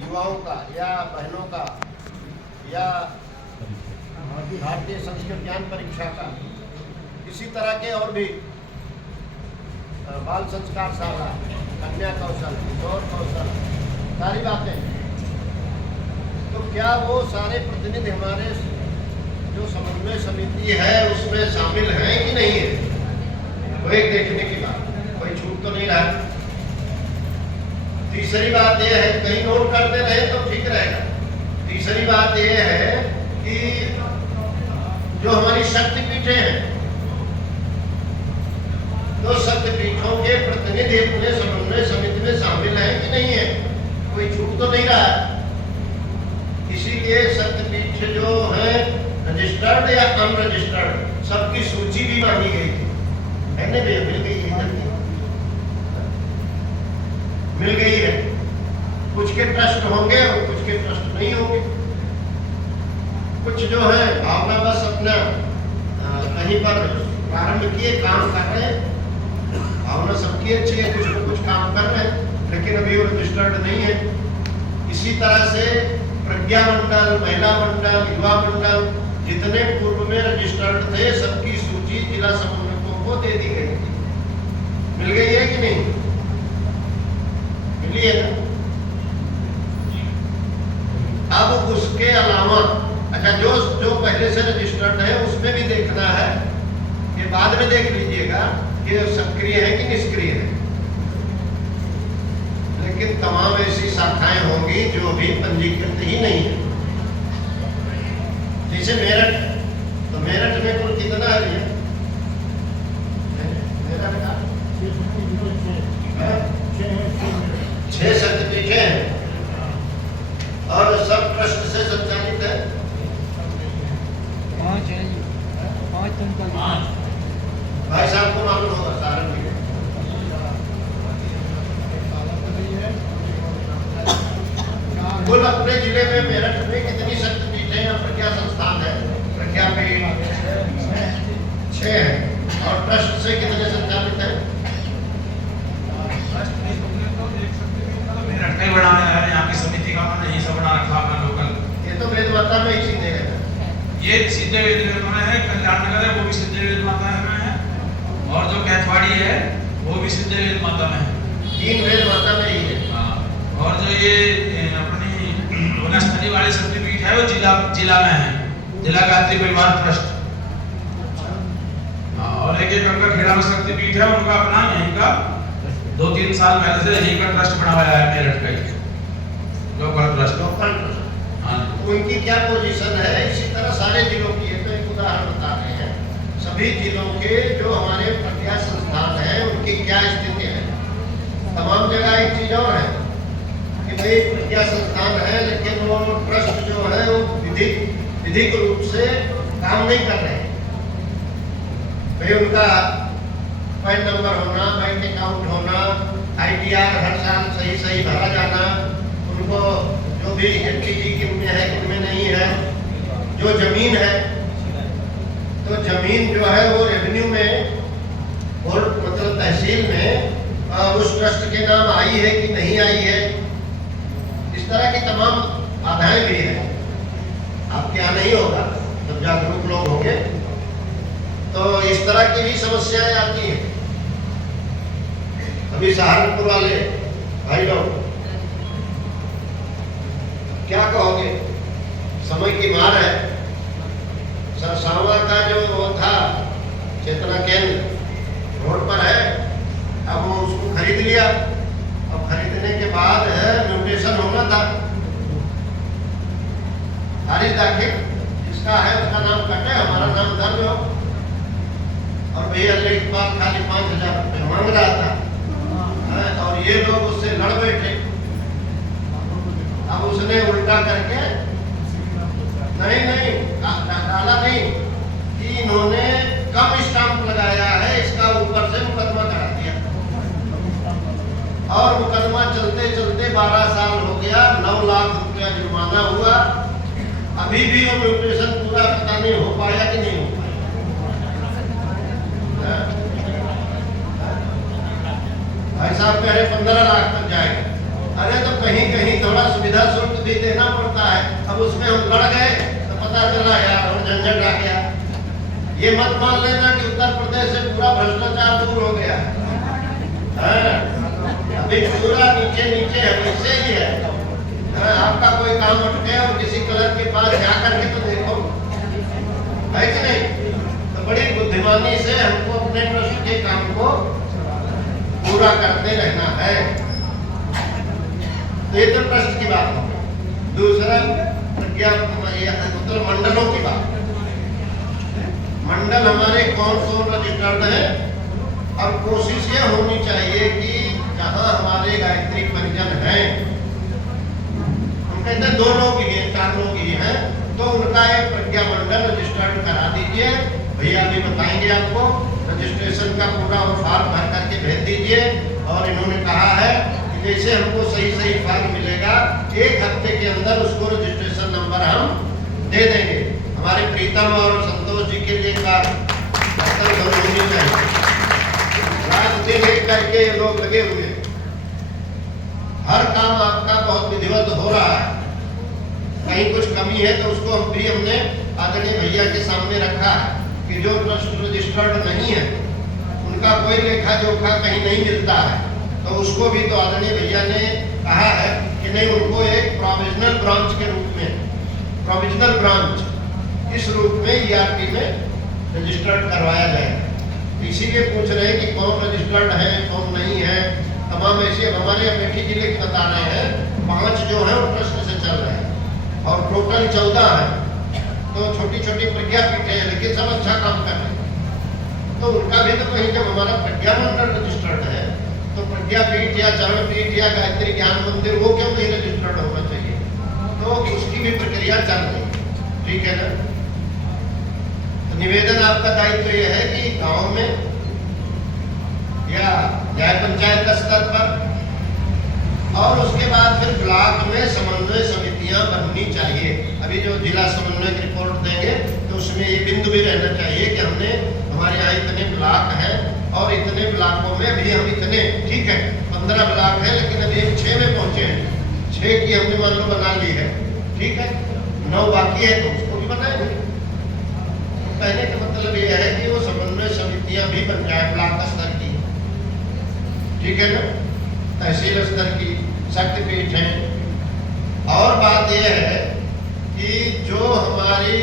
युवाओं का या बहनों का या भारतीय संस्कृत ज्ञान परीक्षा का, इसी तरह के और भी बाल संस्कार शाला, कन्या कौशल, किशोर कौशल, सारी बातें, तो क्या वो सारे प्रतिनिधि हमारे जो समन्वय समिति है उसमें शामिल हैं कि नहीं है? वो एक देखने की बात, कोई छूट तो नहीं रहा। तीसरी बात यह है, कहीं नोट करते रहे तो ठीक रहेगा। तीसरी बात यह है कि जो हमारी शक्तिपीठें हैं, तो शक्तिपीठों के प्रतिनिधि अपने समन्वय समिति में शामिल हैं कि नहीं है? कोई छूट तो नहीं रहा। इसीलिए शक्तिपीठ जो है रजिस्टर्ड या अनरजिस्टर्ड, सबकी सूची भी मांगी गई थी, है ना भैया? मिल गई है, मिल गई है। कुछ के ट्रस्ट होंगे और कुछ के ट्रस्ट नहीं होंगे। कुछ जो है भावना बस अपना कहीं पर प्रारंभ किए, काम कर रहे हैं, भावना सबकी अच्छी है, कुछ न कुछ काम कर रहे हैं, लेकिन अभी वो रजिस्टर्ड नहीं है। इसी तरह से प्रज्ञा मंडल, महिला मंडल, युवा मंडल, जितने पूर्व में रजिस्टर्ड थे, सबकी सूची जिला समन्वयकों को दे दी गई थी। मिल गई है कि नहीं? मिली है ना? अब उसके अलावा अच्छा, जो पहले से रजिस्टर्ड है उसमें भी देखना है कि बाद में देख लीजिएगा कि सक्रिय है कि निष्क्रिय है। लेकिन तमाम ऐसी शाखाएं होंगी जो भी पंजीकृत ही नहीं है। जैसे मेरठ, तो मेरठ में कुल कितना है भैया? मेरठ का 6 शक्तिपीठ हैं और सब ट्रस्ट से संचालित है। 5 है, 5 भाई साहब को मालूम होगा सारण में। कुल अपने जिले में मेरठ में कितनी शक्तिपीठें या प्रज्ञा संस्थान है? प्रज्ञा पीठ 6 है। और ट्रस्ट से कितने संचालित है? मेरठ में बना है, यहाँ की समिति का मन नहीं, सब बना रखा अपना लोकल। ये तो वेद माता में ही सीधे है। ये सीधे वेद माता है, कल्याण नगर है वो भी सीधे वेद माता में है, और जो कैथवाड़ी है वो भी सीधे वेद माता में है। 3 वेद माता में ही है। हाँ, और जो ये अपनी वनस्थली वाले शक्तिपीठ है वो जिला में है, जिला गायत्री परिवार ट्रस्ट। और एक अंका खेड़ा में शक्तिपीठ है, उनका अपना यहीं का 2-3 साल पहले से यहीं का ट्रस्ट बना हुआ है, मेरठ का लोकल ट्रस्ट। लोकल ट्रस्ट, हाँ, उनकी क्या पोजीशन है? इसी तरह सारे जिलों की है। तो एक उदाहरण बता रहे हैं, सभी जिलों के जो हमारे प्रज्ञा संस्थान हैं उनकी क्या स्थिति है। तमाम जगह एक चीज और है कि भाई प्रज्ञा संस्थान है, लेकिन वो ट्रस्ट जो है वो विधिक रूप से काम नहीं कर रहे हैं। भाई उनका पैन नंबर होना, बैंक अकाउंट होना, ITR हर साल सही भरा जाना, उनको जो भी एलटीडी किन में है किन में नहीं है, जो जमीन है, तो जमीन जो है वो रेवेन्यू में और मतलब तहसील में उस ट्रस्ट के नाम आई है कि नहीं आई है। इस तरह की तमाम बाधाएं भी है। आपके यहाँ नहीं होगा, जब जागरूक लोग होंगे तो इस तरह की भी समस्याएं आती हैं। अभी सहारनपुर वाले भाई लोग क्या कहोगे? समय की मार है। सरसावा का जो वो था चेतना केंद्र रोड पर है, अब वो उसको खरीद लिया। अब खरीदने के बाद है म्यूटेशन होना था, खारिज दाखिल, जिसका है उसका नाम कटे, हमारा नाम दर्ज हो। और भैया लेखपाल खाली 5,000 रुपये मांग रहा था, और ये लोग उससे लड़ बैठे। अब उसने उल्टा करके नहीं डाला नहीं कि इन्होंने कम स्टाम्प लगाया है, इसका ऊपर से मुकदमा करा दिया। और मुकदमा चलते चलते 12 साल हो गया, 9 लाख रुपया जुर्माना हुआ। अभी भी वो म्यूटेशन पूरा पता नहीं हो पाया कि नहीं हो पाया। भाई साहब कह रहे 15 लाख तक जाएगा। अरे तो कहीं कहीं थोड़ा सुविधा शुल्क भी देना पड़ता है। अब उसमें हम लड़ गए तो पता चला यार और झंझट आ गया। ये मत मान लेना कि उत्तर प्रदेश से पूरा भ्रष्टाचार दूर हो गया। अभी पूरा नीचे नीचे वैसे ही है। आपका कोई काम अटके और किसी क्लर्क के पास जाकर के तो देखो, है कि नहीं? तो बड़ी बुद्धिमानी से हमको अपने ट्रस्ट के काम को पूरा करते रहना है। तो ये तो ट्रस्ट की बात हो। दूसरा प्रज्ञा मतलब मंडलों की बात। मंडल हमारे कौन कौन रजिस्टर्ड है, और कोशिश ये होनी चाहिए कि जहां हमारे गायत्री परिजन हैं, हम कहते हैं 2 लोग ही हैं 4 लोग ही हैं, तो उनका एक प्रज्ञा मंडल रजिस्टर्ड करा दीजिए। भैया अभी बताएंगे आपको, रजिस्ट्रेशन का पूरा फॉर्म भर करके भेज दीजिए। और इन्होंने कहा है कि जैसे हमको सही फॉर्म मिलेगा 1 हफ्ते के अंदर उसको रजिस्ट्रेशन नंबर हम दे देंगे। हमारे प्रीतम और संतोष जी के लिए होनी चाहिए। रात दिन एक करके ये लोग लगे हुए, हर काम आपका बहुत विधिवत हो रहा है। कहीं कुछ कमी है तो उसको हमने आदरणीय भैया के सामने रखा है कि जो ट्रस्ट रजिस्टर्ड नहीं है, उनका कोई लेखा जोखा कहीं नहीं मिलता है, तो उसको भी तो आदरणीय भैया ने कहा है कि नहीं, उनको एक प्रोविजनल ब्रांच के रूप में, प्रोविजनल ब्रांच इस रूप में ERP में रजिस्टर्ड करवाया जाएगा। इसीलिए पूछ रहे हैं कि कौन रजिस्टर्ड है कौन नहीं है। तमाम ऐसे हमारे अमेठी जिले के बता रहे हैं 5 जो है वो ट्रस्ट से चल रहे हैं और टोटल 14 है। तो छोटी छोटी प्रज्ञापीठ है, लेकिन सब अच्छा काम कर रहे हैं। तो उनका भी तो कहीं जब हमारा प्रज्ञा मंडल रजिस्टर्ड है तो प्रज्ञापीठ या चरणपीठ या गायत्री ज्ञान मंदिर वो क्यों नहीं रजिस्टर्ड होना चाहिए? तो उसकी भी प्रक्रिया चल रही है, ठीक है ना? तो निवेदन आपका दायित्व यह है कि गांव में या न्याय पंचायत स्तर पर और उसके बाद फिर ब्लॉक में समन्वय समितियां बननी चाहिए। अभी जो जिला समन्वय की रिपोर्ट देंगे तो उसमें ये बिंदु भी रहना चाहिए कि हमने हमारे यहाँ इतने ब्लॉक हैं और इतने ब्लॉकों में भी हम इतने, ठीक है 15 ब्लॉक है लेकिन अभी हम 6 में पहुंचे हैं, 6 की हमने मान लो बना ली है, ठीक है 9 बाकी है तो उसको भी बनाएंगे। कहने का मतलब ये है कि वो समन्वय समितियां भी बन जाए ब्लॉक स्तर की, ठीक है ना, तहसील स्तर की, शक्तिपीठ है। और बात यह है कि जो हमारी